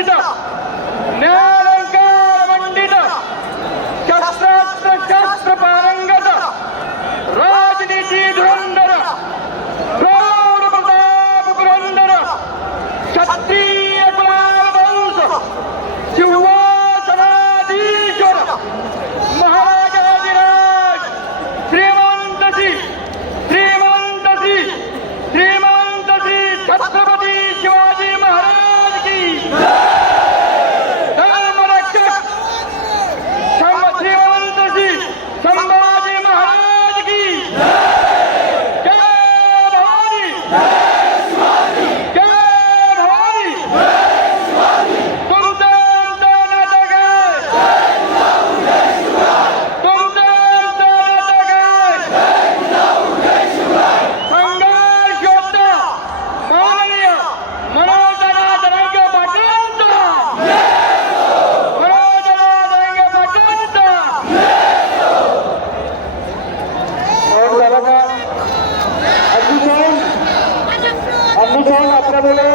सुशिक्षित বন্ধন আপনারা